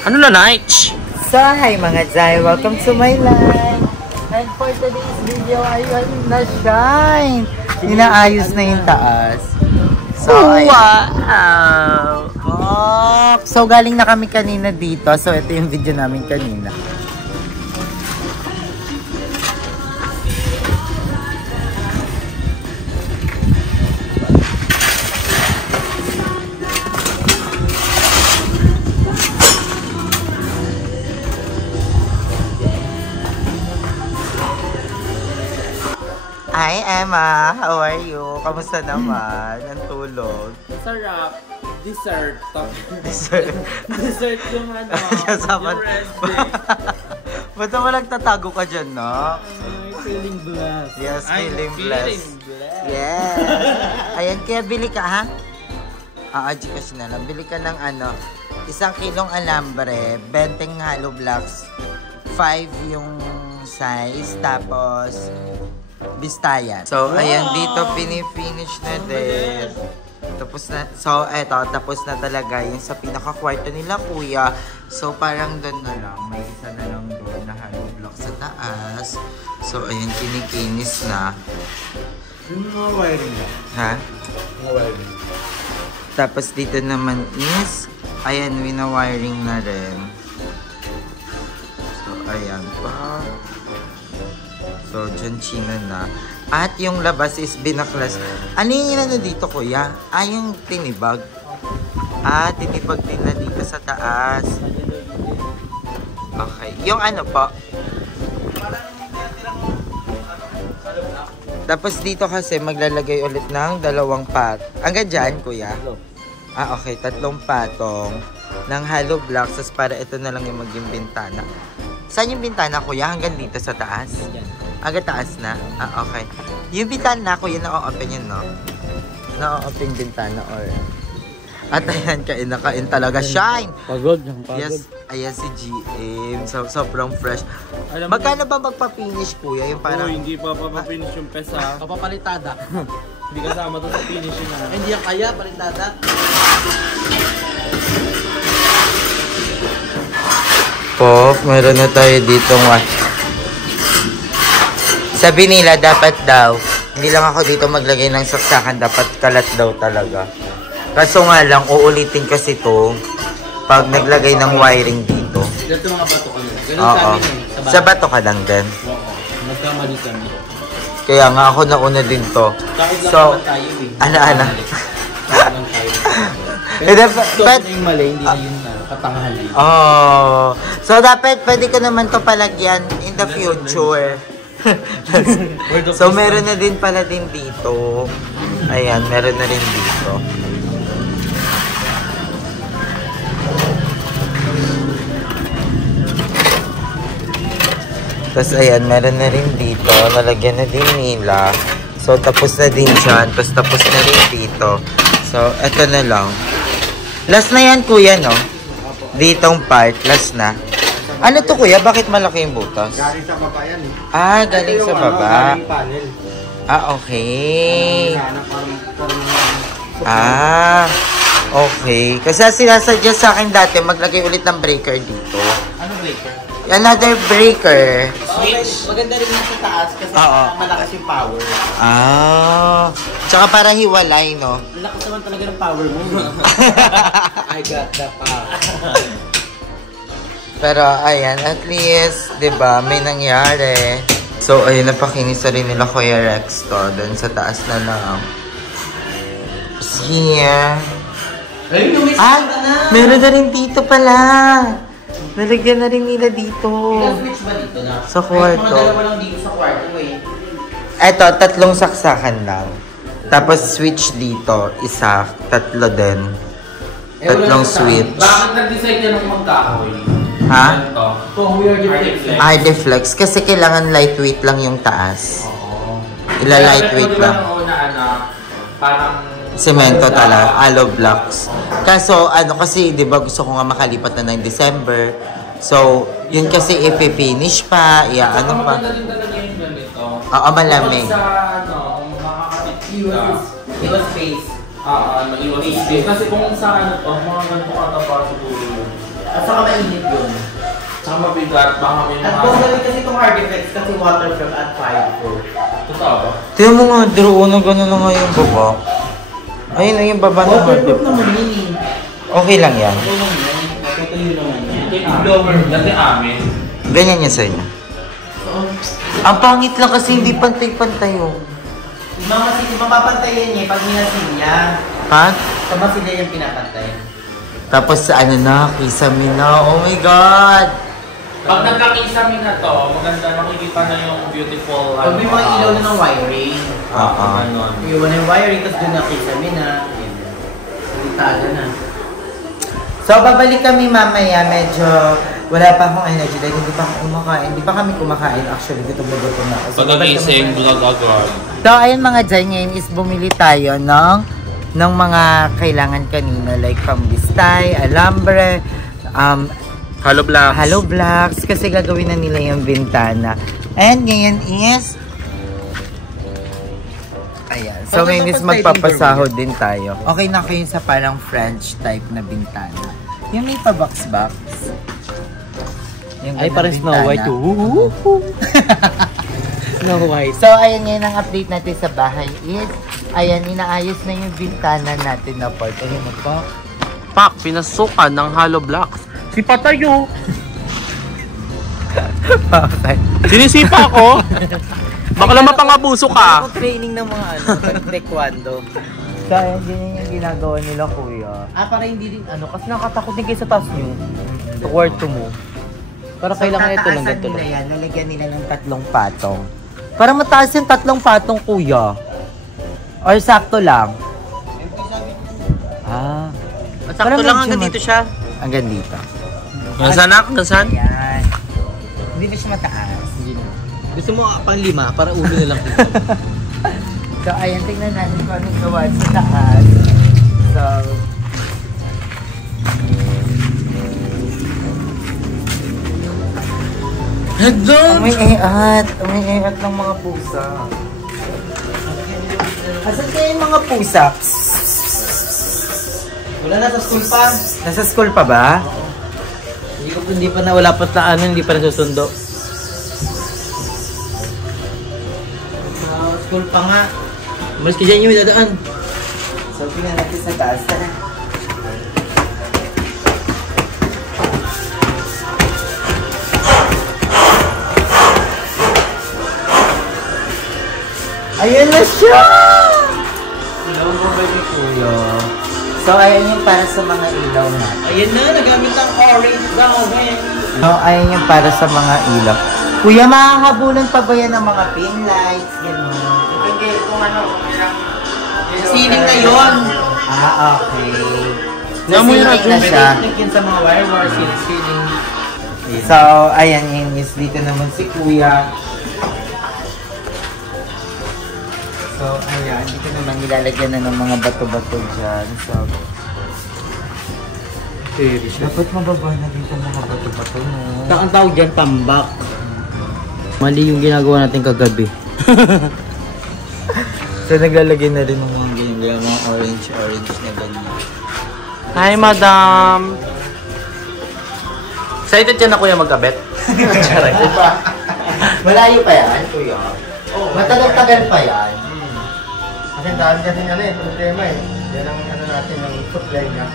Ano na, Nige? So, hi mga Jai! Welcome to my life! And for today's video, ayun na shine! Inaayos na yung taas. So, wow! So, galing na kami kanina dito. So, ito yung video namin kanina. Hi Emma, how are you? Kamusta naman? Ang tulog? Sarap. Dessert. Dessert? Dessert yung ano. Kasama. Yung rest day. Ba't naman nagtatago ka dyan, no? Feeling blessed. Yes, feeling blessed. Feeling blessed. Yes. Ayan, kaya bili ka, ha? Gcash na lang. Bili ka ng ano, 1 kilong alambre, 20 hollow blocks, 5 yung size, tapos Bistayan. So, ayan, dito pinifinish na din. Tapos na, so, eto, tapos na talaga yung sa pinaka-kwarto nila, kuya. So, parang doon na lang. May isa na lang doon na hollow block sa taas. So, ayan, kinikinis na. Yung mga wiring na. Ha? Mga wiring. Tapos dito naman is, ayan, wina-wiring na rin. So, ayan pa. So, dyan china na. At yung labas is binaklas. Ano yung ano dito, kuya? Yung tinibag. Tinibag din na dito sa taas. Okay. Yung ano po? Tapos dito kasi maglalagay ulit ng 2 pat. Hanggang dyan, kuya? Okay. 3 patong ng hollow blocks. Tapos para ito na lang yung maging bintana. Saan yung bintana, kuya? Hanggang dito sa taas? Hanggang taas na? Okay. Yung bintana, kuya, na-open yun, no? Na-open bintana or... At ayan, kain talaga. Shine! Pagod yung pagod. Yes, ayan si GM. Sobrang fresh. Magkano ba magpa-finish, kuya? Yung parang... hindi pa papapinish yung pesa. Kapapalitada. Hindi kasama to sa finishing. Hindi yan kaya, palitada. Pop, meron na tayo dito nga. Sabi nila, dapat daw, hindi lang ako dito maglagay ng saksakan, dapat kalat daw talaga. Kaso nga lang, uulitin kasi to pag naglagay ng wiring dito. Dito mga bato kami. Ganun Oo. sa amin Sa bato ka lang din. Oo. Nagkamali kami. Kaya nga ako nauna din to. Kahit lang So, naman tayo eh. Ana. Kahit lang tayo. Pero yung mali, hindi na yun na katangahan na yun. So, dapat pwede ko naman to palagyan in the future. So, meron na din pala din dito. Ayan, meron na rin dito. Tapos, ayan, meron na rin dito. Nalagyan na din nila. So, tapos na din dyan. Tapos na rin dito. So, eto na lang. Last na yan, kuya, no? Ditong part, last na. Ano to, kuya? Bakit malaki yung butas? Galing sa baba yan eh. Galing sa baba. Galing panel. Okay. Okay. Kasi sinasadya sa akin dati, maglagay ulit ng breaker dito. Ano breaker? Another breaker. Switch. Maganda rin yung sa taas kasi malakas yung power. Tsaka para hiwalay, no? Lakas naman talaga ng power mo. I got the power. Pero, ayan, at least, diba, may nangyari. So, ayun, napakinis na rin nila Kuya Rex to. Doon sa taas na lang. Here. Meron na rin dito pala. Nalagyan na rin nila dito. Switch ba dito na? Sa kwarto. Mga dalawa lang dito sa kwarto eh. Eto, 3 saksakan lang. Tapos switch dito, 1, 3 din. 3 switch. Bakit nag-decide ka ng magkahoy? Ha? Kung we are different. Deflex. Kasi kailangan lightweight lang yung taas. Oo. Lightweight lang. Parang Semento talaga, hollow blocks. Kaso, kasi, di ba, gusto ko nga makalipat na ng December. So, yun kasi ipipinish pa, ano pa. maganda din talaga yung ganito. Malamig. Sa makakapit ka. Iwas space. Mag-iwas space. Kasi kung sa mga ganito katapa siguro yun. At saka may mainit yun. Saka mabigat, baka may At mga... kung galing kasi itong hard effects kasi waterproof at fireproof. Totoo ba? Tingnan mo nga, Drew, na gano'n na nga yung baba. Ayun na yung baba ng hard Waterproof disk. naman yun eh. Okay lang yan. Ito naman yan. Natutuyo naman yan. Yung blower, dati amin. Ganyan yan sa inyo. Ang pangit lang kasi hindi pantay-pantay oh. Mapapantayan niya pag minasin niya. Ha? Tama sila yung pinapantay. Tapos ano na, kisame na. Oh my God! Pag nagkakisami na to, maganda, makikita na yung beautiful... Pag may mga ilaw na ng wiring. Oo. Ganon. Iwan na yung wiring, tapos doon nakisami na. Litada na. So, babalik kami mamaya. Medyo wala pa akong energy dahil hindi pa ako kumakain. Hindi pa kami kumakain actually. Gutom na gutom na ako. So, babalik kami mamaya. vlog agad. So, ayun mga dyan, ngayon is bumili tayo ng mga kailangan kanina like pambistay, alambre, hollow blocks kasi gagawin na nila yung bintana. And ngayon is ayan. So, ngayon is magpapasahod din tayo. Okay na kayo sa parang French type na bintana. Yung may pa-box-box. Ay, parang Snow White. Snow White. So, ayan ngayon ang update natin sa bahay is, ayan, inaayos na yung bintana natin na part. Ayun na po. Pak, pinasukan ng hollow blocks. Si Patayo. Okay. Sinisipa ko. Baka naman pangabuso ka. Ako training ng mga taekwondo. So, ayan, ganyan yung ginagawa nila, kuya. Para hindi din kasi nakatakot din kayo sa taas nyo. Sa kwarto mo. Para So, kailangan ito lang tataasan ganito nila lang. yan, lalagyan nila ng 3 patong. Para mataas yung 3 patong, kuya. Or sakto lang. Sakto lang hanggang dito siya. Hanggang dito. Hanggang na? Hanggang saan? Ayan. Hindi ba siya mataas? Hindi na. Gusto mo pang 5 para ulo na lang dito. So, ayan, tingnan natin kung anong gawa sa taas. So, umiiat ng mga pusa. Asan kaya yung mga pusa? Wala na sa school pa. Nasa school pa ba? Hindi pa na wala pa na hindi pa nasusundo. Sa school pa nga. Mas ka dyan yung dadaan. So, tingnan natin sa taas. Tara. Ayun na siya! Ilaw mo ba ni Kuya? So, ayan yung para sa mga ilaw natin. Ayan na, nagamit ang orange daw. So, ayan yung para sa mga ilaw. Kuya, makakabulan pa ba yan ng mga pin lights? Gano'n. Hindi, kung ano, Ceiling na yun. Okay. Namoy na, Nasilig na siya. Nagyan sa mga wire ceiling. So, ayan yung is dito naman si Kuya. So, ayan. Dito naman nilalagyan na ng mga bato-bato dyan. So, dapat mababa na dito mga bato-bato mo. Ang tawag dyan, tambak. Mali yung ginagawa natin kagabi. So, naglalagay na rin ng mga ganyan, mga orange na ganyan. Hi, madam. Excited ka na, kuya, magkabet? Malayo pa yan, Kuya? Matagal-tagal pa yan. Kasi dami kasi ano eh, problema eh. Yan ang ano natin, ang supply niya.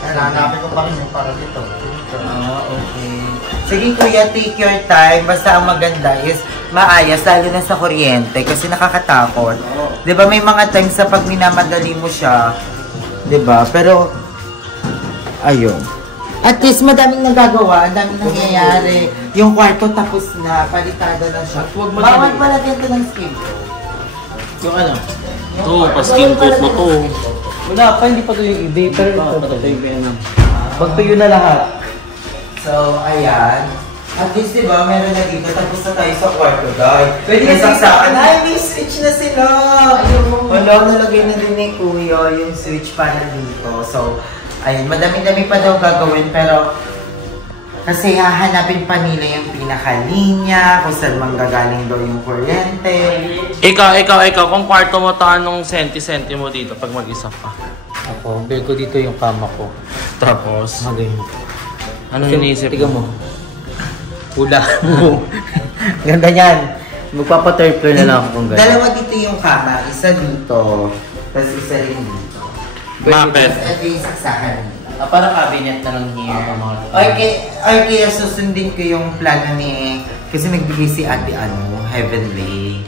Kaya nahanapin ko pa rin yung para dito. Okay. Sige Kuya, take your time. Basta ang maganda is maayos, lalo na sa kuryente kasi nakakatakot. 'Di ba may mga times sa pag minamadali mo siya, 'di ba? Pero ayun. At least madaming nagagawa, ang daming nangyayari. Yung kwarto tapos na, palitada na siya. Bawal pala dito ng skin coat. Yung ano? Ito, pa-skin coat mo to. Wala pa, hindi pa to yung iba. Pero ito yung ano. Pagtuyo na lahat. So, ayan. At least, di ba, meron na dito. Tapos na tayo sa kwarto, guys. Pwede na saksakan. Ay, may switch na sila! Wala, nalagay na din ni Kuya yung switch para dito. So, ayun, madami-dami pa daw gagawin. Pero, kasi hahanapin pa nila yung pinakalinya, kung saan manggagaling daw yung kuryente. Ikaw, kung kwarto mo to, anong senti-senti mo dito pag mag-isa ka? Ako, feel ko dito yung kama ko. Tapos, Ano iniisip Tiga mo. Pula. Ganda yan. Magpapa-third floor na lang ako kung gano'n. Dalawa dito yung kama. Isa dito. Tapos isa rin dito. Bakit? Ito yung saksakan. Parang cabinet na lang here. Okay, susundin ko yung plano ni... Kasi nagbigay si ate Heavenly.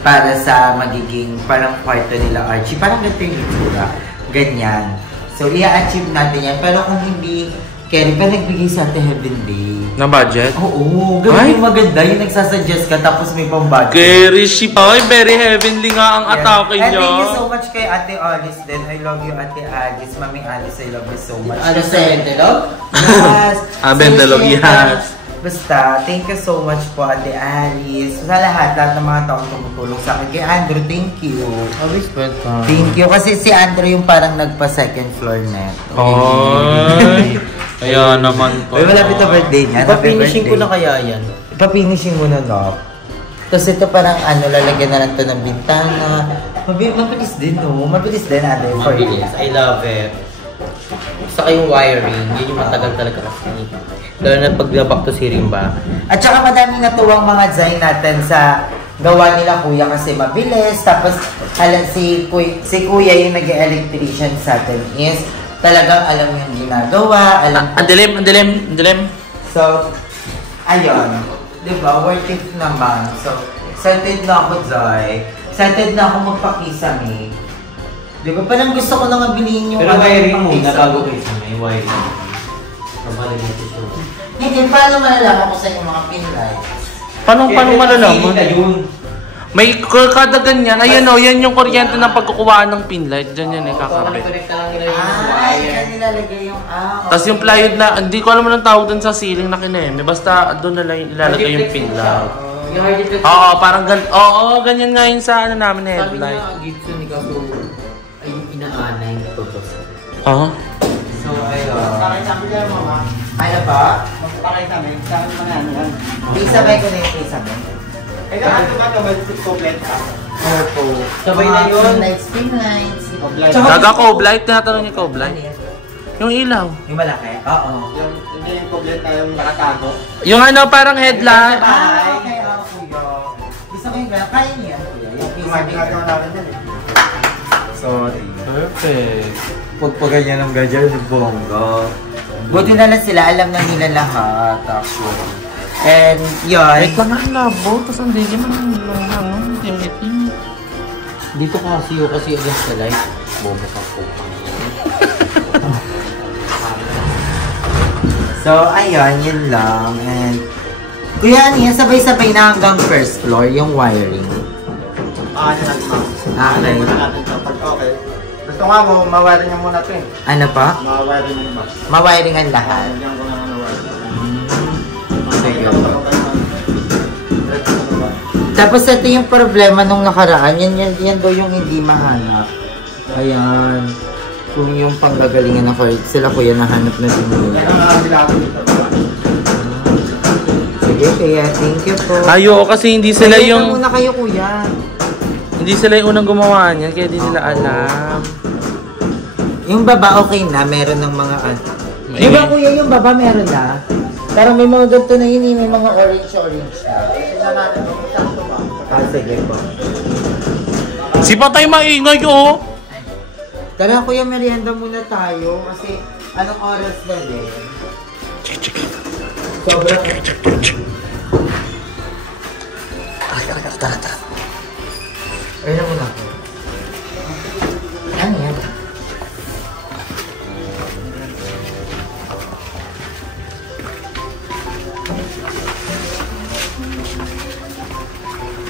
Para sa magiging parang kwarto nila Archie. Parang ganito yung itsura. Ganyan. So, i-achieve natin yan. Pero kung hindi... Kaya pa nagbigay sa ate Heavenly. Na budget? Oo, ganun yung maganda. Yung nagsasuggest ka tapos may pang-budget. Very ship. Ay, very heavenly nga ang atake And niya. thank you so much kay Ate Alice din. I love you, Ate Alice. Mami Alice, I love you so much. Alice sa Bentelog? Yes. Bentelog, yes. Basta, thank you so much po, Ate Alice. Sa lahat ng mga taong tumutulong sa akin. Kay Andrew, thank you. Always welcome. Thank you. Kasi si Andrew yung parang nagpa-second floor net. Ay. Kaya naman po. Uy, malapit na birthday niya. Ipa-finishing ko na kaya yan. Ipa-finishing mo na, no? Tapos ito parang lalagyan na lang ito ng bintana. Mabilis din, no? Mabilis din, Ate. For you. Mabilis. I love it. Saka yung wiring, yun yung matagal talaga kasi. Lalo na pag back to Sirimba. At saka madaming natuwang mga design natin sa gawa nila kuya kasi mabilis. Tapos si kuya yung nag-electrician sa atin is talagang alam yung ginagawa. Ang dilim. So, ayun. Diba? Worth it naman. So, excited na ako, Zoy. Excited na ako magpakisame. Diba? Parang gusto ko na nga bilhin yung... Pero wiring mo, bago kayo sa may wiring. Kabalagay sa show. Hindi, paano malalaman ko sa yung mga pinlight? Paano malalaman? Yun. May kada ganyan. Ayan o, yan yung kuryente ng pagkukuhaan ng pinlight. Diyan yan kakabit. Connect lang nila yung Ay, wire. yan nilalagay yung... Tapos yung plywood na, hindi ko alam anong tawag dun sa ceiling na kineme. Basta doon na lang ilalagay yung pinlight. Yung hard deflex. Oo, parang ganyan nga yun sa ano namin na Sabi headlight. niya, Gibson, ikaw so, ay yung inaanay na pagbasak. Oo. So, ayun. Pakisama dyan, mama. Ano ba? Pakisama. Saan mo na yan? Isabay ko na yung isabay. Eh, ano ba ito? May complete ka? Opo. Sabay na yun. Spin lights. Gaga Coblight, tinatanong niya Coblight. Yung ilaw. Yung malaki? Oo. Hindi yung complete na yung nakatago. Yung ano, parang headlight. Ah, okay. Kuya. Gusto ko yung gano'n. Kaya niyo yan, kuya. Yung Yung ginagawa natin dyan eh. Sorry. Perfect. Pagpaganyan ng gadget, bongga. Buti na lang sila, alam na nila lahat, actually. And, yun. Ito na ang labo, tapos ang digin ng itim-itim. Dito kasi yung against the light. Bobo ka po. So, ayun, yun lang. And, kuya, yan, sabay-sabay na hanggang first floor, yung wiring. Ano lang, ma'am. Okay. Ano natin ito? Pag okay. Gusto nga mo, mawiring niya muna ito eh. Ano pa? Mawiring niya ba? Mawiring ang lahat. Diyan ko na nawiring. Sige. Tapos ito yung problema nung nakaraan, yan daw yung hindi mahanap. Ayan. Kung yung panggagalingan na sila kuya nahanap na din nila. Kaya nga sila ako dito. Sige, kaya thank you po. Ayo, kasi hindi sila Kaya yung... muna kayo kuya. Hindi sila yung unang gumawa niyan, kaya di nila alam. Yung baba okay na, meron ng mga Di ba kuya yung baba meron na? Pero may mga ganito na yun, may mga orange na. Tignan natin kung saan ito ba. Sige po. Si Patay maingay, oh! Tara kuya, merienda muna tayo kasi anong oras na din? Sobrang... Tara. Ayun na muna ako. Ano yan?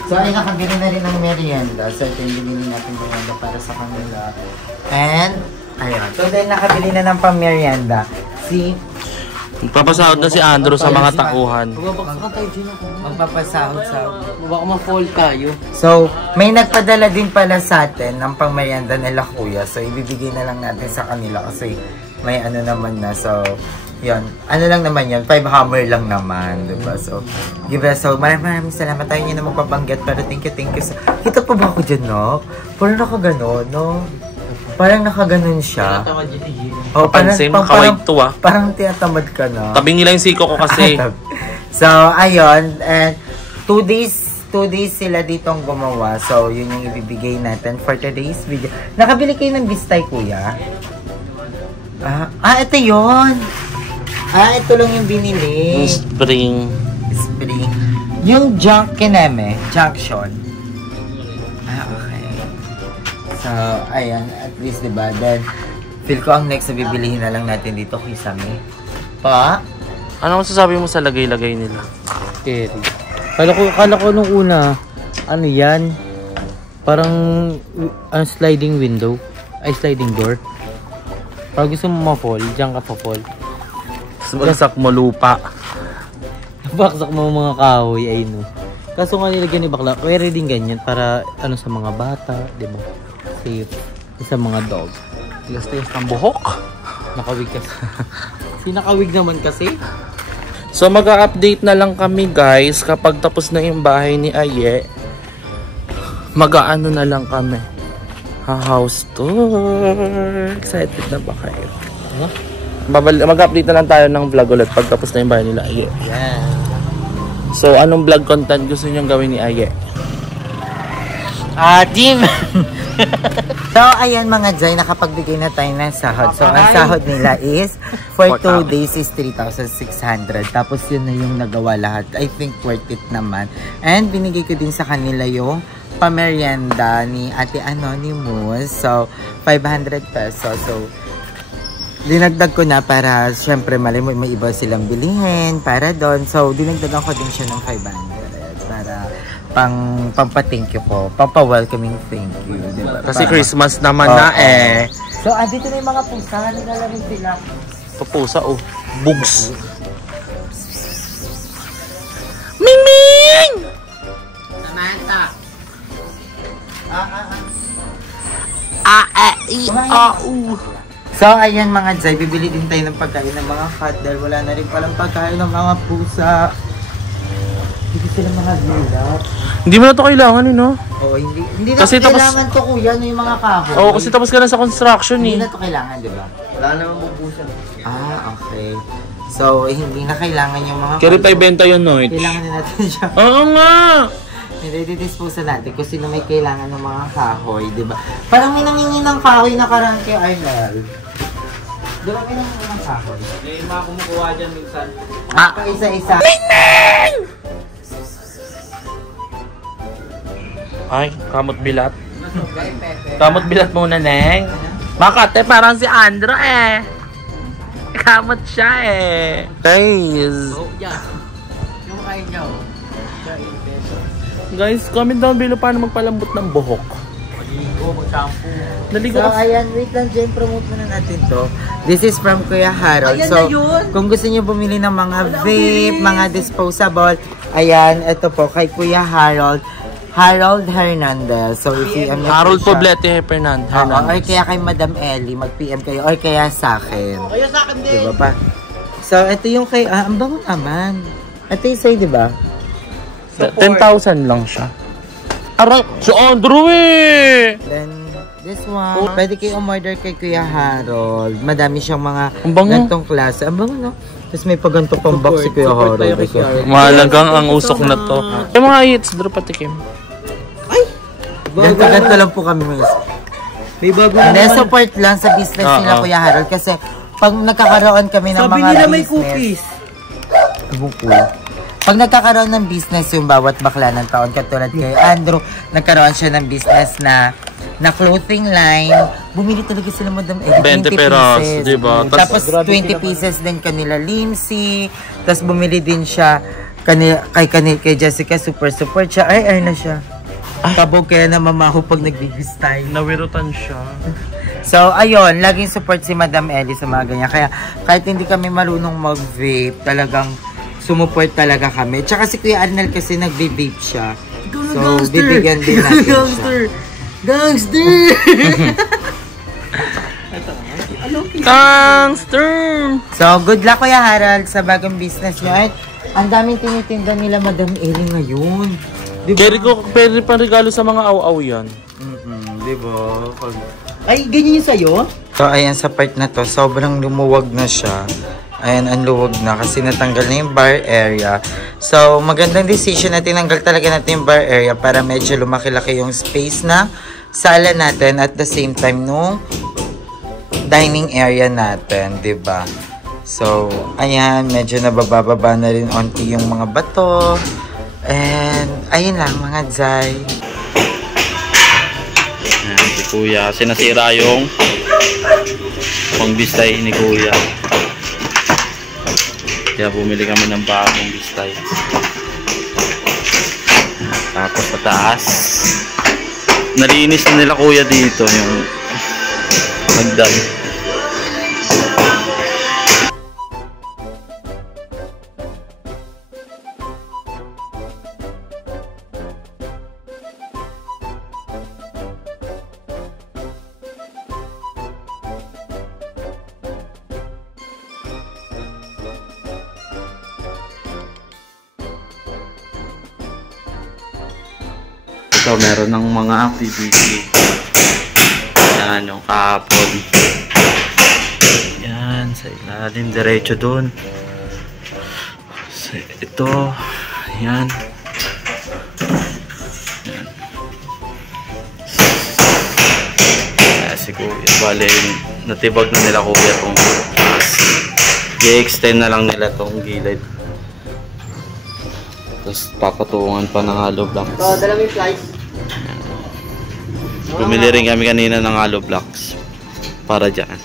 So ay nakabili na rin ng merienda. So ito yung binili natin merienda para sa kanila. And, ayun. So dahil nakabili na ng pang-merienda, Magpapasahod na si Andrew sa mga tauhan. magpapasahod-sahod. Baka ma-fall tayo. So, may nagpadala din pala sa atin ng pang-merienda nila kuya. So, ibibigay na lang natin sa kanila kasi may ano naman na. So, yun. Ano lang naman yun? 5 hammer lang naman. Diba? So, maraming salamat tayo nyo na magpapanggit. Pero thank you. So, kita pa ba ako dyan, no? Parang nakagano, no? Parang nakaganon siya. Tinatamad yun si Jimmy. Oh, Papansin, kaway to ah. Parang tinatamad ka na. Tabi nila yung siko ko kasi. So, ayun. And 2 days sila ditong gumawa. So, yun yung ibibigay natin for today's video. Nakabili kayo ng bistay, kuya? Ito yun. Ito lang yung binili. Spring. Yung kineme, junction. Okay. So, ayan. At least, diba? Then, feel ko ang next na bibilihin na lang natin dito kay Sami. Pa? Ano masasabi mo sa lagay-lagay nila? Scary. Kala ko nung una, ano yan? Parang sliding window. Ay, sliding door. Pag gusto mo ma-fall, diyan ka pa-fall. Bagsak mo lupa. Baksak mo mga kahoy, ay no. Kaso nga nilagyan ni bakla, pwede din ganyan para ano sa mga bata, di ba? Safe. Sa mga dog. Tigas-tigas ng buhok. Nakawig kasi. Sinakawig naman kasi. So mag-update na lang kami guys kapag tapos na yung bahay ni Aye. Mag-aano na lang kami. House tour. Excited na ba kayo? Huh? Mag-update na lang tayo ng vlog ulit pag tapos na yung bahay nila Aye. Yeah. So anong vlog content gusto niyong gawin ni Aye? Team! So, ayan mga Jay, nakapagbigay na tayo ng sahod. So, ang sahod nila is, for 2 days is 3,600. Tapos yun na yung nagawa lahat. I think worth it naman. And binigay ko din sa kanila yung pamerienda ni Ate Anonymous. So, 500 pesos. So, dinagdag ko na para, syempre, may iba silang bilihin para doon. So, dinagdagan ko din siya ng 500 para pampathink you ko, pampa-welcoming thank you, diba? Kasi Christmas naman na eh. So, andito na yung mga pusa, naglalaro sila. Papusa oh. Bugs. Ming! Samantha! So, ayan mga Jay, bibili din tayo ng pagkain ng mga cat dahil wala na rin palang pagkain ng mga pusa. Hindi sila mahagilap. Hindi mo na ito kailangan eh, no? Oo, hindi na Kasi tapos- kailangan to kuya, no, yung mga kahoy. Oo, kasi tapos ka na sa construction Hindi eh. na to kailangan, di ba? Wala naman pupusa. Okay. So, hindi na kailangan yung mga Kaya rin tayo benta yun, no? Kailangan na natin siya. Oo nga! Nire-dispose natin kung sino may kailangan ng mga kahoy, di ba? Parang may nangingi ng kahoy na karang kay Arnel. Di ba may nangingi ng kahoy? May mga kumukuha dyan minsan. Isa-isa. Ay, kamot bilat. Kamot bilat muna, Neng. Makate, parang si Andro eh. Kamot siya eh. Guys. Yeah. Yung kain nyo. Guys, comment down below paano magpalambot ng buhok. Maligo, mag-shampoo. Naligo So, ka. ayan, wait lang, Jen, promote muna natin to. This is from Kuya Harold. Ayan So, na yun. kung gusto niyo bumili ng mga vape, mga disposable, ayan, ito po, kay Kuya Harold Hernandez. So, if you Harold Poblete Fernandez. or kaya kay Madam Ellie, mag-PM kayo, or kaya sa akin. Kaya sa akin din. Diba pa? So, ito yung kay, ang bango naman. Ito yung sa'yo, diba? 10,000 lang siya. Aray, si Andrew eh! Then, this one. Pwede kayo umorder kay Kuya Harold. Madami siyang mga Ang bango. gantong klase. Ang bango, no? Tapos may paganto pang box si Kuya Support Harold. tayo kay Kuya Harold. Mahalagang ang usok na to. Yung mga hits, drop patikim. Ganto lang po kami, miss. May bago And then, support lang sa business nila, Kuya Harold. Kasi, pag nagkakaroon kami ng Sabi mga nila business... may cookies. Pag nagkakaroon ng business yung bawat bakla ng taon, katulad kay Andrew, nagkaroon siya ng business na clothing line, bumili talaga sila Madam Eddie, 20 pesos, diba? Tapos 20 pieces din kanila Limsy, tapos bumili din siya kay Jessica, super support siya, ay na siya. Kabog kaya na mamaho pag nagbibistay. Nawirutan siya. So, ayun, laging support si Madam Ellie sa mga ganyan. Kaya, kahit hindi kami marunong mag-vape, talagang sumuport talaga kami. Tsaka si Kuya Arnel kasi nagbe-vape siya. So, bibigyan din natin siya. Gangster! Gangster! So, good luck Kuya Harold sa bagong business nyo. At ang daming tinitinda nila Madam Ellie ngayon. Diba? Pwede pa regalo sa mga aw-aw yan. Diba? Ay, ganyan yung sa'yo? So, ayan sa part na to, sobrang lumuwag na siya. Ayan, ang luwag na kasi natanggal na yung bar area. So, magandang decision na tinanggal talaga natin yung bar area para medyo lumaki-laki yung space na sala natin at the same time no dining area natin, 'di ba? So, ayan, medyo nabababa na rin onti yung mga bato. And, ayun lang mga Zay. Ayan, si Kuya. Sinasira yung pang-bistay ni Kuya. Kaya bumili kami ng bagong bistay. Tapos sa taas, nalinis na nila Kuya dito yung magdal. Ito, meron ng mga activity. Yan, yung kahapon. Yan, sa ilalim, diretso dun. Ito, yan. Yan. Si Kuya, bale, natibag na nila Kuya itong taas. I-extend na lang nila itong gilid. Tapos papatungan pa ng hollow blocks. So, dala mo yung flies. Bumili rin kami kanina ng hollow blocks para dyan.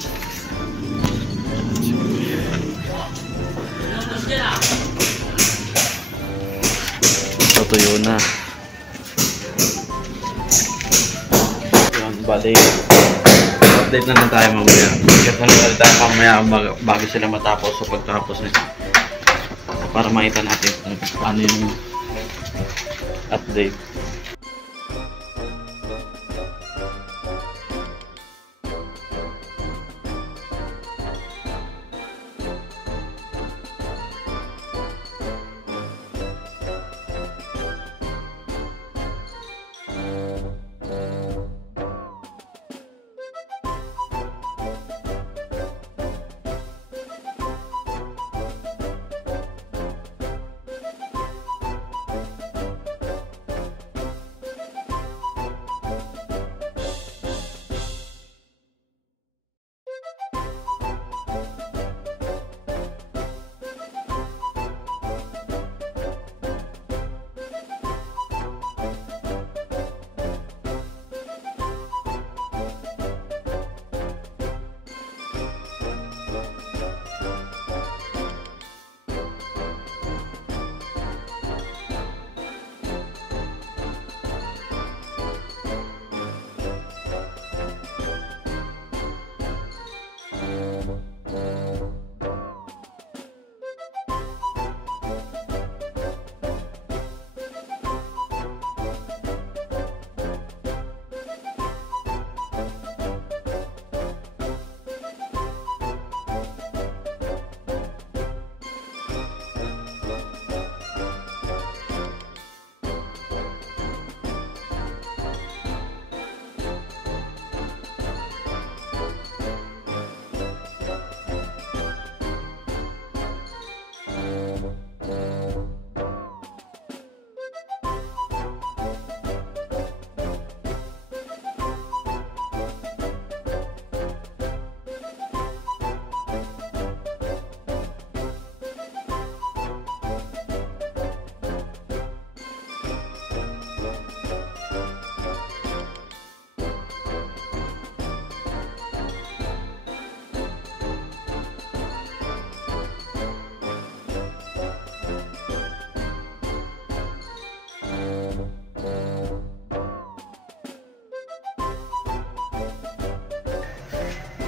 Tutuyo na. Yun, bali. Update na lang tayo mamaya. Update na lang tayo mamaya bago sila matapos sa pagtapos nito. Para makita natin kung ano yung update.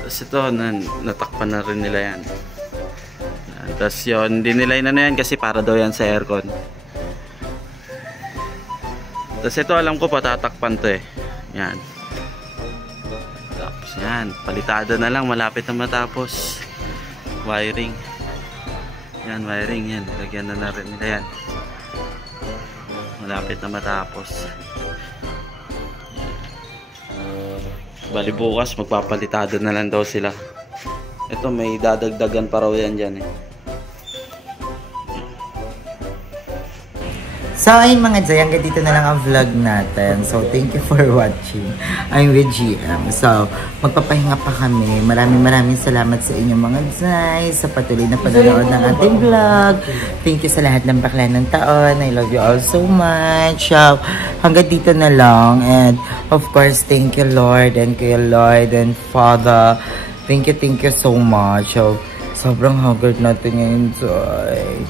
Tapos ito, natakpan na rin nila yan. Tapos yun, hindi nila inano yan kasi para daw yan sa aircon. Tapos ito, alam ko patatakpan to eh. Yan. Tapos yan, palitada na lang, malapit na matapos. Wiring. Yan, wiring yan. Lagyan na rin nila yan. Malapit na matapos. Bali bukas magpapalitado na lang daw sila. Ito may dadagdagan pa raw yan dyan eh. So, ayun mga Jay, hanggang dito na lang ang vlog natin. So, thank you for watching. I'm with GM. So, magpapahinga pa kami. Maraming salamat sa inyo mga Jay sa patuloy na panonood ng ating vlog. Thank you sa lahat ng bakla ng taon. I love you all so much. So, hanggang dito na lang. And, of course, thank you Lord and Kuya Lloyd and Father. Thank you so much. So, sobrang haggard natin ngayon, Jay.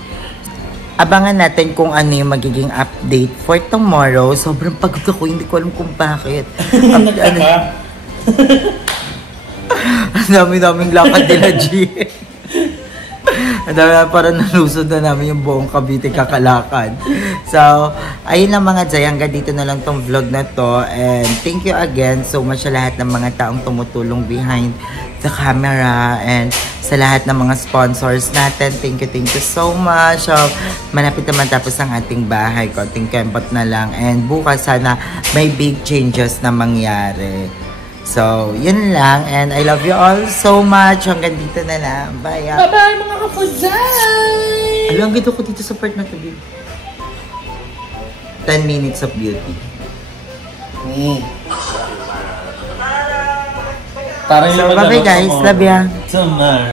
Abangan natin kung ano yung magiging update for tomorrow. Sobrang pagod ako, hindi ko alam kung bakit. Ang dami-daming lakad nila, G. Ang dami na parang nalusod na namin yung buong Cavite kakalakad. So, ayun lang mga Jay. Hanggang dito na lang tong vlog na to. And thank you again so much sa lahat ng mga taong tumutulong behind the camera. And sa lahat ng mga sponsors natin. Thank you so much. So, malapit naman tapos ang ating bahay. Konting kembot na lang. And bukas sana may big changes na mangyari. So, yun lang. And I love you all so much. Hanggang dito na lang. Bye. Bye-bye mga kapudzay! Alam, gito ko dito sa part na to, babe. 10 minutes of beauty. Parang So, bye-bye guys. Love ya. Summer.